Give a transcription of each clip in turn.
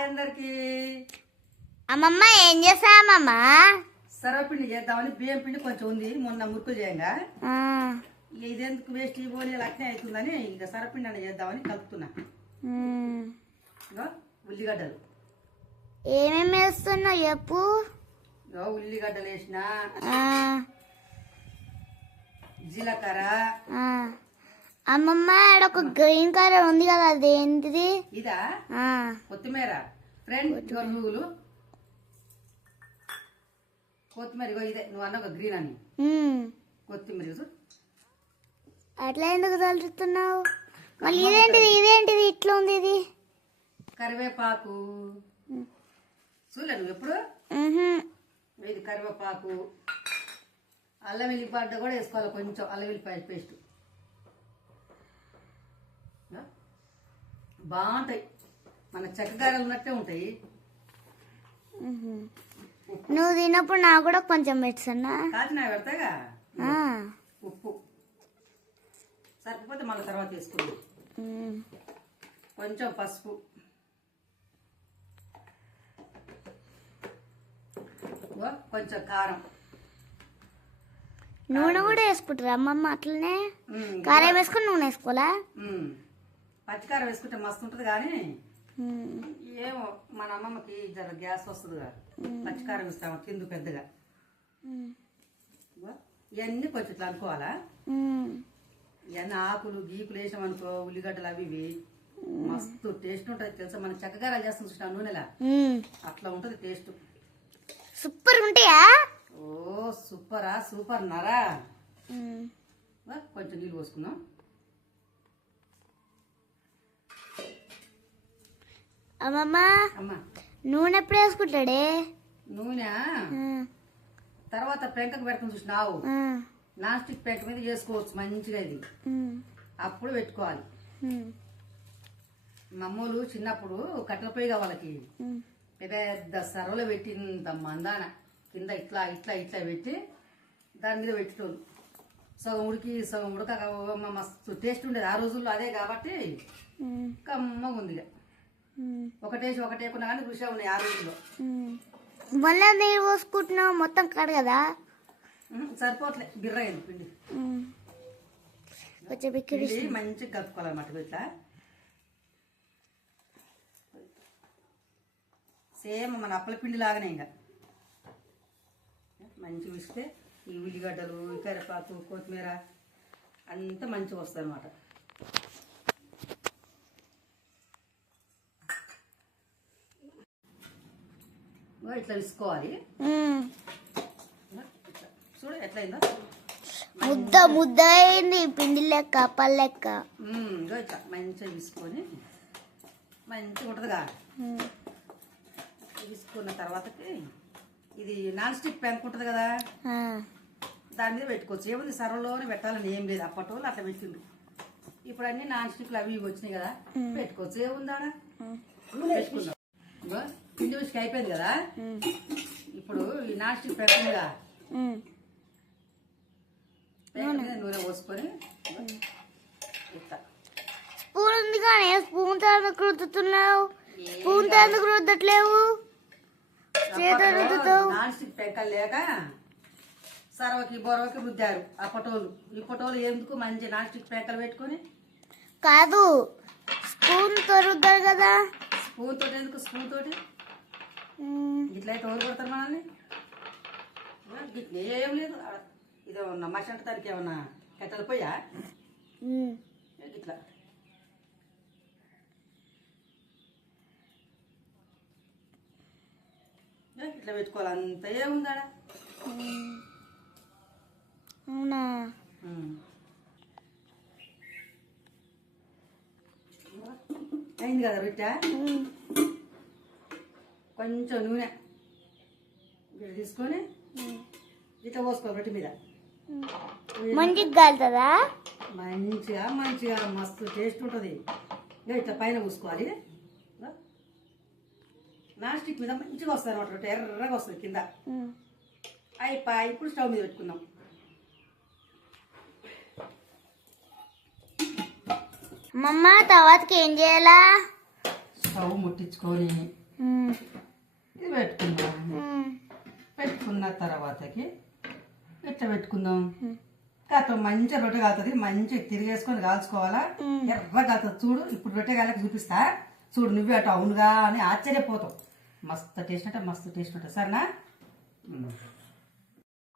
Hi అందరికి. అమ్మమ్మ ఏం చేస్తామమ్మ? సర్వపిండి చేద్దామని బియ్యం పిండి కొంచెం ఉంది, మొన్న మురుకులు చేయంగా ఇదెందుకు వేస్ట్ ఇవ్వాలి అట్నే అవుతుందని ఇక సర్వపిండి అని చేద్దామని కలుపుతున్నా. ఉల్లిగడ్డలు ఏమేమి వేస్తున్నావు చెప్పు. ఉల్లిగడ్డలు వేసిన, జీలకర్ర. అమ్మమ్మ ఒక గ్రీన్ కలర్ ఉంది కదా, అదేంటిది? ఇదా కొత్తిమీర ఫ్రెండ్. నువ్వులు కొత్తిమీర ఇదే నువ్వు అన్న ఒక గ్రీన్ అని కొత్తిమీర. అట్లా ఎందుకు తలుస్తున్నావు? మళ్ళీ ఇదేంటిది ఇట్లా ఉంది? ఇది కరివేపాకు. చూడలే నువ్వు ఎప్పుడు? ఇది కరివేపాకు. అల్లం వెల్లిపాయ కూడా వేసుకోవాలి, కొంచెం అల్లం వెల్లిపాయ పేస్ట్. బాగుంటాయి, మన చెక్కగారలు ఉన్నట్టే ఉంటాయి. నువ్వు తిన్నప్పుడు నాకు కూడా కొంచెం పెట్టున్నా. కాచిన పెడతాగా. ఉప్పు సరిపోతే మళ్ళీ తర్వాత వేసుకుందాం. కొంచెం పసుపు, కొంచెం కారం. నూనె కూడా వేసుకుంటారా అమ్మమ్మ? అట్లనే కారం వేసుకుని నూనె వేసుకోవాలా? పచ్చికారం వేసుకుంటే మస్తు ఉంటుంది, కానీ ఏమో మన అమ్మమ్మకి జర గ్యాస్ వస్తుంది కదా, పచ్చికారం ఇస్తాము తిందు పెద్దగా. ఇవన్నీ కొంచెం ఇట్లా అనుకోవాలా. ఇవన్నీ ఆకులు గీకులు వేసామనుకో, ఉల్లిగడ్డలు అవి ఇవి మస్తు టేస్ట్ ఉంటుంది తెలుసా. మనం చక్కగా చేస్తాం చూసిన నూనెలా, అట్లా ఉంటుంది టేస్ట్. సూపర్ ఉంటాయా? ఓ సూపరా, సూపర్ నరా. కొంచెం నీళ్ళు పోసుకుందాం. అమ్మమ్మ నూనె ఎప్పుడు వేసుకుంటాడే? నూనె తర్వాత పెంకకు పెడతాం చూసినావు, నాన్ స్టిక్ పెంక మీద చేసుకోవచ్చు మంచిగా. ఇది అప్పుడు పెట్టుకోవాలి. మమ్మూలు చిన్నప్పుడు కట్టెల పొయ్యి వాళ్ళకి పెద్ద సర్వలో పెట్టింత మందాన కింద ఇట్లా ఇట్లా ఇట్లా పెట్టి దాని మీద పెట్టేటోళ్ళు. సగం ఉడికి సగం ఉడక మస్తు టేస్ట్ ఉండేది ఆ రోజుల్లో. అదే కాబట్టి కమ్మగా ఉంది. ఒకటేసి ఒకటేకున్నా కానీ రుచిగా ఉన్నాయి ఆ రోజుల్లో. మళ్ళీ నీళ్ళు పోసుకుంటున్నావు మొత్తం కడగదా? సరిపోట్లే, బిర్రయింది పిండి. కొంచెం మంచిగా కలుపుకోవాలన్నమాట. ఇట్లా సేమ్ మన అప్పల పిండి లాగానే ఇంకా మంచిగా ఇస్తే ఈ ఉల్లిగడ్డలు, కరివేపాకు, కొత్తిమీర అంతా మంచిగా వస్తాయి అన్నమాట. ఇట్లా తీసుకోవాలి. చూడు ఎట్లయిందో, ముద్ద ముద్ద అయింది, పిండి లెక్క పల్లెక్క. ఇట్లా మంచిగా తీసుకొని మంచిగా ఉంటుందిగా. తీసుకున్న తర్వాతకి ఇది నాన్ స్టిక్ ప్యాన్ ఉంటుంది కదా, దాని మీద పెట్టుకోవచ్చు. ఏముంది సర్వలోనే పెట్టాలని ఏం లేదు, అప్పటి వాళ్ళు అట్లా పెట్టిండు. ఇప్పుడు అన్ని నాన్ స్టిక్లు అవి ఇవి వచ్చినాయి కదా, పెట్టుకోవచ్చు. ఏముందా పెట్టుకుందాం. పిండి విసుకు అయిపోయింది కదా, ఇప్పుడు ఈ నాన్ స్టిక్ పెడుతుందిగా, నూనె పోసుకొని ఇట్లా. స్పూన్ ఉంది కానీ స్పూన్ తో ఎందుకు రుద్దుతున్నావు? స్పూన్ తో ఎందుకు రుద్దట్లేవు? నాన్ స్టిక్ పెంకలు లేక సర్వకి బొరవకి రుద్దారు అప్పటోళ్ళు. ఇప్పటోళ్ళు ఎందుకు మంచి నాన్ స్టిక్ పెంకలు పెట్టుకొని కాదు, స్పూన్ తో రుద్దారు కదా. స్పూన్ తోటి ఎందుకు? స్పూన్ తోటి ఇట్లయితే ఎవరు కొడతారు మనల్ని? ఏం లేదు. ఇదేమన్నా మసంట దానికి ఏమన్నా కట్టెలు పోయా ఇట్లా ఇట్లా పెట్టుకోవాలి. అంత ఏముందా? అవునా? అయింది కదా రొట్టె. కొంచెం నూనె తీసుకొని ఇట్లా పోసుకోవాలి రొట్టె మీద. మంచిగా కాలుతుందా? మంచిగా మంచిగా మస్తు టేస్ట్ ఉంటుంది. ఇట్లా పైన పూసుకోవాలి. నాన్ స్టిక్ మీద మంచిగా వస్తుంది అనమాట. రొట్టె ఎర్రగా వస్తుంది కింద. అయిపోయి ఇప్పుడు స్టవ్ మీద పెట్టుకుందాం. మమ్మ తర్వాతకి ఏం చేయాలా? స్టవ్ ముట్టించుకొని ఇది పెట్టుకుందాం. పెట్టుకున్న తర్వాతకి ఇట్లా పెట్టుకుందాం. కాదు మంచిగా రొట్టె కాలుతుంది. మంచిగా తిరిగేసుకొని కాల్చుకోవాలా. ఎర్ర కాలుతుంది చూడు. ఇప్పుడు రొట్టె కాలకి చూపిస్తా చూడు. నువ్వే అటు అవునుగా అని ఆశ్చర్యపోతావు. మస్తు టేస్ట్ అంటే మస్తు టేస్ట్ ఉంటుంది. సరేనా?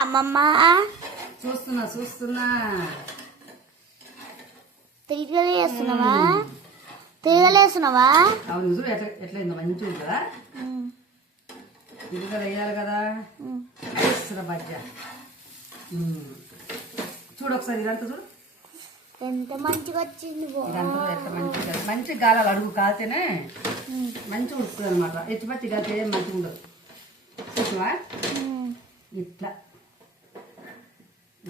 అమ్మమ్మ చూస్తున్నా తిరగలేస్తున్నావా? తిరగలేస్తున్నావా? అవును చూడు ఎట్లయిందో మంచిగా ఉంది కదా. తిరగలు వేయాలి కదా. వేస్తున్నా బజ్జ. చూడు ఒకసారి ఇదంతా చూడు. ఎంత మంచిగా వచ్చింది. ఇదంతా ఎంత మంచిగా గాలాలి. అడుగు కాలితేనే మంచిగా ఉడుకుతుంది అనమాట. ఎచ్చిపచ్చి కాలితే మంచిగా ఉండదు. చూసావా? ఇట్లా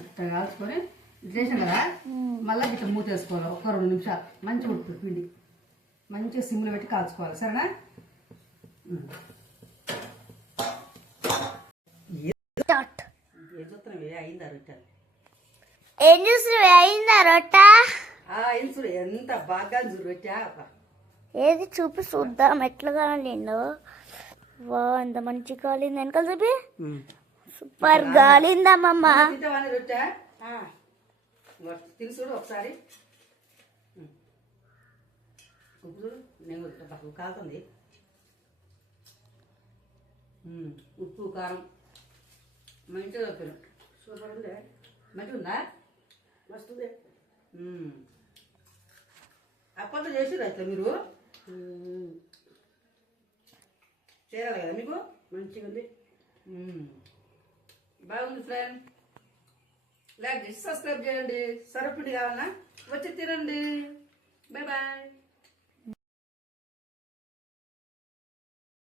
ఇట్లా కాల్చుకొని ఇట్లా వేసాం కదా. మళ్ళీ ఇట్లా మూత వేసుకోవాలి. ఒక 2 నిమిషాలు మంచిగా ఉడుకుతుంది పిండి. మంచిగా సిమ్లో పెట్టి కాల్చుకోవాలి. సరేనా? అయిందా రొట్టె? ఏం చూస్తున్నావు? అయిందా రొట్ట? అయింది చూడు. ఎంత బాగా చూడు రొట్టె. ఏది చూపి చూద్దాం ఎట్లా కాలిందో. వా ఎంత మంచి కాలింది. వెనకాల చూపి. సూపర్ గాలిందమ్మమ్మ. తింటావాని రొట్టె తిని చూడు ఒకసారి. ఉప్పు చూడు. నేను కాలుతుంది. ఉప్పు కారం మంచిగా కలిపాను. సూపర్ ఉందే. మంచిగా ఉందా? మస్తుంది. అప్పట్లో చేసిరా ఇట్లా మీరు? చేయాలి కదా మీకు. మంచిగా ఉంది. బాగుంది ఫ్రెండ్. లైక్ చేసి సబ్స్క్రైబ్ చేయండి. సరపిండి కావాలన్నా వచ్చి తినండి. Bye bye.